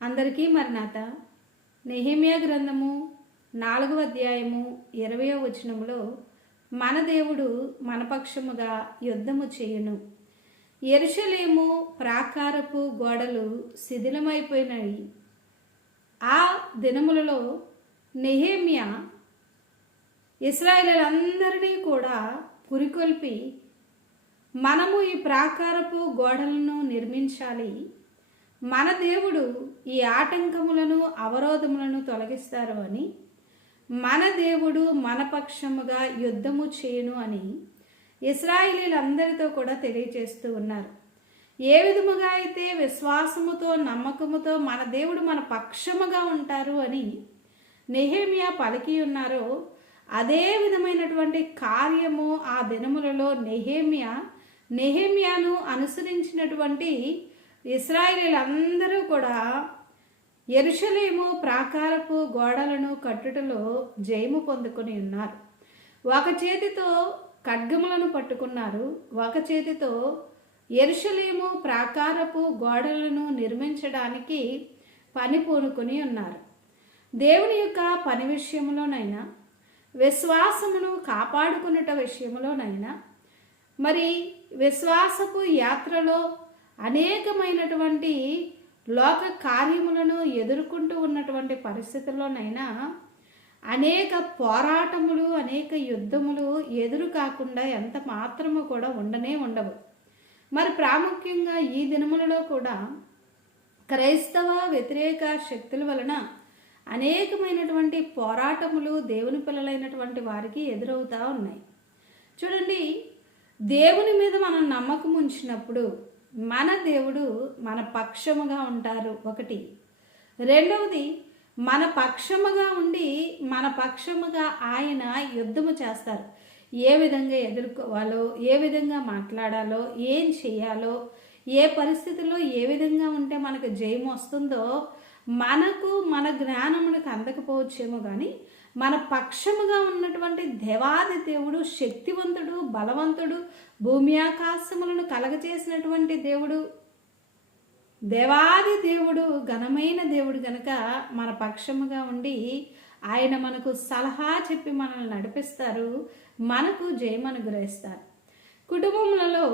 అందరికీ మరణాత. నెహెమ్యా గ్రంథము 4వ అధ్యాయము 20వ వచనములో మన దేవుడు మన పక్షముగా యుద్ధము చేయును. యెరూషలేము ప్రాకారపు గోడలు శిథిలమైపోయినాయి. ఆ దినములలో నెహెమ్యా ఇశ్రాయేలీయులందరినీ కూడా పురికొల్పి మనము ఈ ప్రాకారపు గోడలను నిర్మించాలి, మన దేవుడు ఈ ఆటంకములను అవరోధములను తొలగిస్తారు అని, మన దేవుడు మన పక్షముగా యుద్ధము చేయును అని ఇశ్రాయేలీయులందరితో కూడా తెలియజేస్తూ ఉన్నారు. ఏ విధముగా అయితే విశ్వాసముతో నమ్మకముతో మన దేవుడు మన పక్షముగా ఉంటారు అని నెహెమ్యా పలికి ఉన్నారో, అదే విధమైనటువంటి కార్యము ఆ దినములలో నెహెమ్యాను అనుసరించినటువంటి ఇశ్రాయేలీయులందరూ కూడా యెరూషలేము ప్రాకారపు గోడలను కట్టుటలో జయము పొందుకొని ఉన్నారు. ఒక చేతితో ఖడ్గములను పట్టుకున్నారు, ఒక చేతితో యెరూషలేము ప్రాకారపు గోడలను నిర్మించడానికి పని పూనుకొని ఉన్నారు. దేవుని యొక్క పని విషయంలోనైనా, విశ్వాసమును కాపాడుకునేట విషయంలోనైనా, మరి విశ్వాసపు యాత్రలో అనేకమైనటువంటి లోక కార్యములను ఎదుర్కొంటూ ఉన్నటువంటి పరిస్థితుల్లోనైనా అనేక పోరాటములు, అనేక యుద్ధములు ఎదురు కాకుండా ఎంత మాత్రము కూడా ఉండవు. మరి ప్రాముఖ్యంగా ఈ దినములలో కూడా క్రైస్తవ వ్యతిరేక శక్తుల వలన అనేకమైనటువంటి పోరాటములు దేవుని పిల్లలైనటువంటి వారికి ఎదురవుతూ ఉన్నాయి. చూడండి, దేవుని మీద మనం నమ్మకం ఉంచినప్పుడు మన దేవుడు మన పక్షముగా ఉంటారు. ఒకటి. రెండవది, మన పక్షముగా ఉండి మన పక్షముగా ఆయన యుద్ధము చేస్తారు. ఏ విధంగా ఎదుర్కోవాలో, ఏ విధంగా మాట్లాడాలో, ఏం చేయాలో, ఏ పరిస్థితుల్లో ఏ విధంగా ఉంటే మనకు జయం వస్తుందో మనకు మన జ్ఞానములకు అందకపోవచ్చేమో, కానీ మన పక్షముగా ఉన్నటువంటి దేవాది దేవుడు శక్తివంతుడు, బలవంతుడు, భూమి ఆకాశములను కలగచేసినటువంటి దేవుడు, దేవాది దేవుడు, ఘనమైన దేవుడు గనక మన పక్షముగా ఉండి ఆయన మనకు సలహా చెప్పి మనల్ని నడిపిస్తారు, మనకు జయం అనుగ్రహిస్తారు. కుటుంబములలో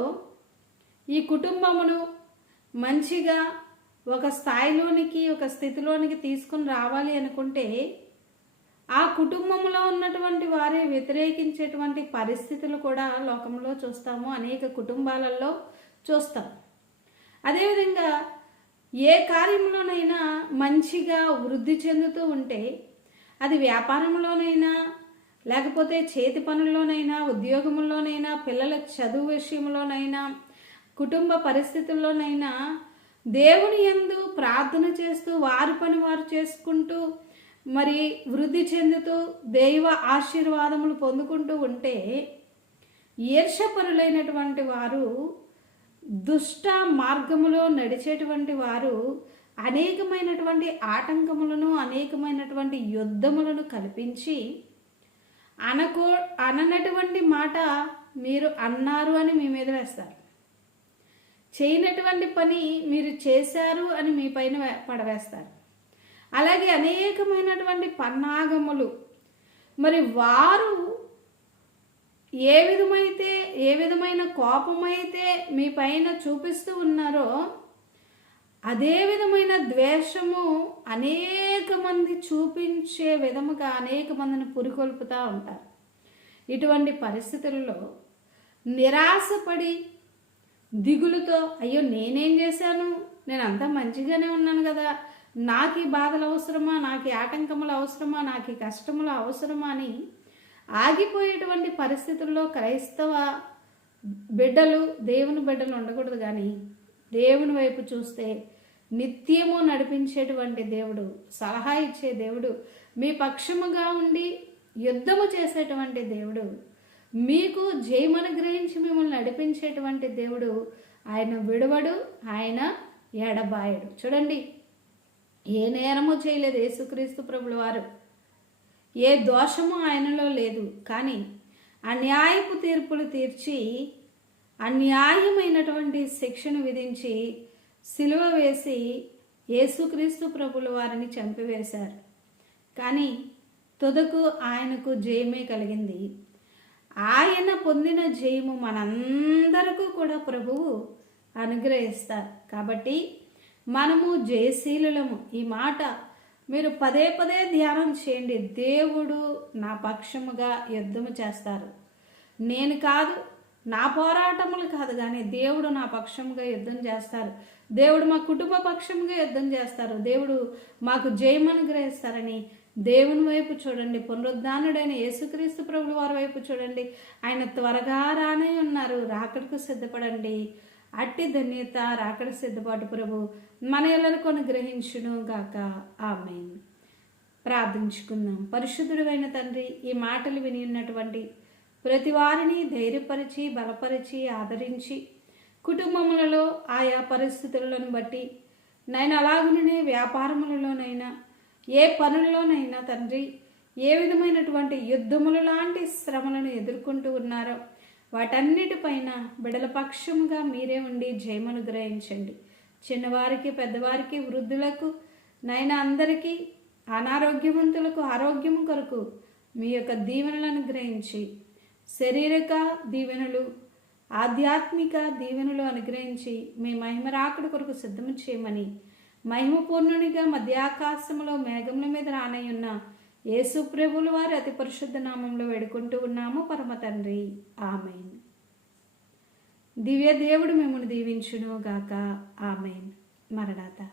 ఈ కుటుంబమును మంచిగా ఒక స్థాయిలోనికి, ఒక స్థితిలోనికి తీసుకుని రావాలి అనుకుంటే ఆ కుటుంబంలో ఉన్నటువంటి వారే వ్యతిరేకించేటువంటి పరిస్థితులు కూడా లోకంలో చూస్తాము, అనేక కుటుంబాలలో చూస్తాం. అదేవిధంగా ఏ కార్యంలోనైనా మంచిగా వృద్ధి చెందుతూ ఉంటే, అది వ్యాపారంలోనైనా, లేకపోతే చేతి పనుల్లోనైనా, ఉద్యోగంలోనైనా, పిల్లల చదువు విషయంలోనైనా, కుటుంబ పరిస్థితుల్లోనైనా దేవుని యందు ప్రార్థన చేస్తూ వారి పని వారు చేసుకుంటూ మరి వృద్ధి చెందుతూ దైవ ఆశీర్వాదములు పొందుకుంటూ ఉంటే, ఈర్ష్యపరులైనటువంటి వారు, దుష్ట మార్గములో నడిచేటువంటి వారు అనేకమైనటువంటి ఆటంకములను, అనేకమైనటువంటి యుద్ధములను కల్పించి అననటువంటి మాట మీరు అన్నారు అని మీ మీద వేస్తారు, చేయనటువంటి పని మీరు చేశారు అని మీ పైన పడవేస్తారు. అలాగే అనేకమైనటువంటి పన్నాగములు, మరి వారు ఏ విధమైన కోపమైతే మీ పైన చూపిస్తూ ఉన్నారో అదే విధమైన ద్వేషము అనేక మంది చూపించే విధముగా అనేక మందిని పురికొల్పుతూ ఉంటారు. ఇటువంటి పరిస్థితుల్లో నిరాశపడి దిగులుతో, అయ్యో నేనేం చేశాను, నేను అంతా మంచిగానే ఉన్నాను కదా, నాకు ఈ బాధలు అవసరమా, నాకు ఈ ఆటంకములు అవసరమా, నాకు ఈ కష్టములు అవసరమా అని ఆగిపోయేటువంటి పరిస్థితుల్లో క్రైస్తవ బిడ్డలు, దేవుని బిడ్డలు ఉండకూడదు. కానీ దేవుని వైపు చూస్తే నిత్యము నడిపించేటువంటి దేవుడు, సలహా ఇచ్చే దేవుడు, మీ పక్షముగా ఉండి యుద్ధము చేసేటువంటి దేవుడు, మీకు జయమనుగ్రహించి మిమ్మల్ని నడిపించేటువంటి దేవుడు, ఆయన విడవడు, ఆయన ఎడబాయడు. చూడండి, ఏ నేరము చేయలేదు యేసుక్రీస్తు ప్రభుల వారు, ఏ దోషము ఆయనలో లేదు. కానీ అన్యాయపు తీర్పులు తీర్చి అన్యాయమైనటువంటి శిక్షను విధించి సిలువ వేసి యేసుక్రీస్తు ప్రభుల వారిని చంపివేశారు. కానీ తుదకు ఆయనకు జయమే కలిగింది. ఆయన పొందిన జయము మనందరికీ కూడా ప్రభువు అనుగ్రహిస్తారు. కాబట్టి మనము జయశీలులము. ఈ మాట మీరు పదే పదే ధ్యానం చేయండి. దేవుడు నా పక్షముగా యుద్ధము చేస్తారు. నేను కాదు, నా పోరాటములు కాదు, కానీ దేవుడు నా పక్షముగా యుద్ధం చేస్తారు. దేవుడు మా కుటుంబ పక్షముగా యుద్ధం చేస్తారు. దేవుడు మాకు జయం అనుగ్రహిస్తారని దేవుని వైపు చూడండి. పునరుద్ధానుడైన యేసుక్రీస్తు ప్రభుల వారి వైపు చూడండి. ఆయన త్వరగా రానే ఉన్నారు. రాకడకు సిద్ధపడండి. అట్టి ధన్యత, రాకడ సిద్ధపాటు ప్రభు మన ఎల్లరికీ అనుగ్రహించును గాక. ఆమేన్. ప్రార్థించుకుందాం. పరిశుద్ధుడైన తండ్రి, ఈ మాటలు విని ఉన్నటువంటి ప్రతి వారిని ధైర్యపరిచి, బలపరిచి, ఆదరించి, కుటుంబములలో ఆయా పరిస్థితులను బట్టి నైనా, అలాగునే వ్యాపారములలోనైనా, ఏ పనుల్లోనైనా తండ్రి ఏ విధమైనటువంటి యుద్ధములు లాంటి శ్రమలను ఎదుర్కొంటూ ఉన్నారో వాటన్నిటిపైన బిడల పక్షముగా మీరే ఉండి జయమును గ్రహించండి. చిన్నవారికి, పెద్దవారికి, వృద్ధులకు నైనా అందరికీ, అనారోగ్యవంతులకు ఆరోగ్యము కొరకు మీ యొక్క దీవెనలను గ్రహించి, శారీరక దీవెనలు, ఆధ్యాత్మిక దీవెనలు అనుగ్రహించి మీ మహిమ రాకడ కొరకు సిద్ధము చేయమని మహిమపూర్ణునిగా మధ్యాకాశములో మేఘముల మీద రానయ్యున్న యేసు ప్రభుల వారి అతి పరిశుద్ధ నామంలో వేడుకుంటూ ఉన్నాము పరమ తండ్రి. ఆమెన్. దివ్య దేవుడు మిమ్మల్ని దీవించును గాక. ఆమెన్. మరణాత.